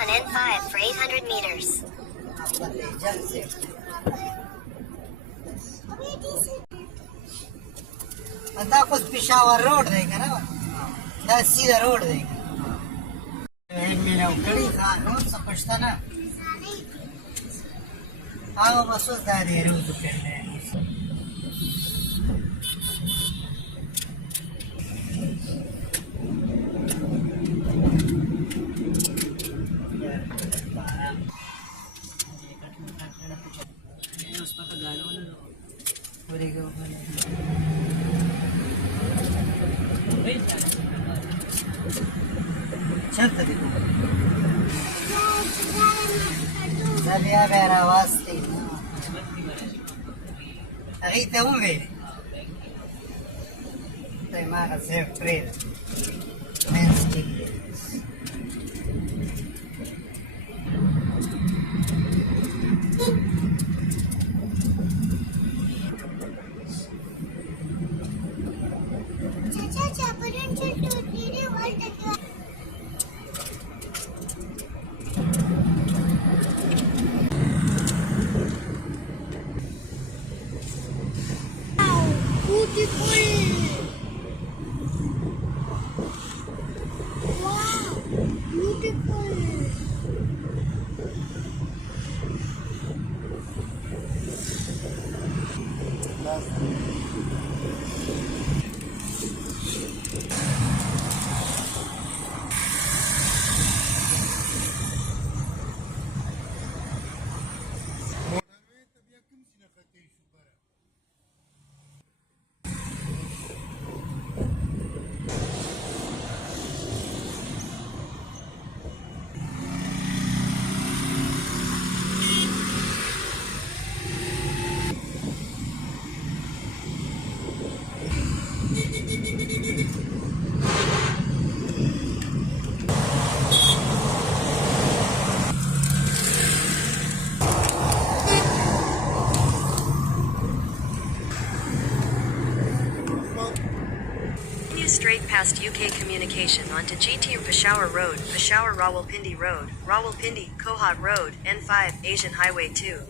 On N5 for 800 meters. دا خو پشاور روډ دی که نه دا سیده روډ دی میلاو کړي نور څه په شته نه هغه بس اوس دا دی روډ کړی چرته دی دا بیا بیا راواستې هغې ته وویلې ته یې ما هغسې پرېږده منځ کې Straight past UK communication onto GT Peshawar Road, Peshawar Rawalpindi Road, Rawalpindi, Kohat Road, N5, Asian Highway 2.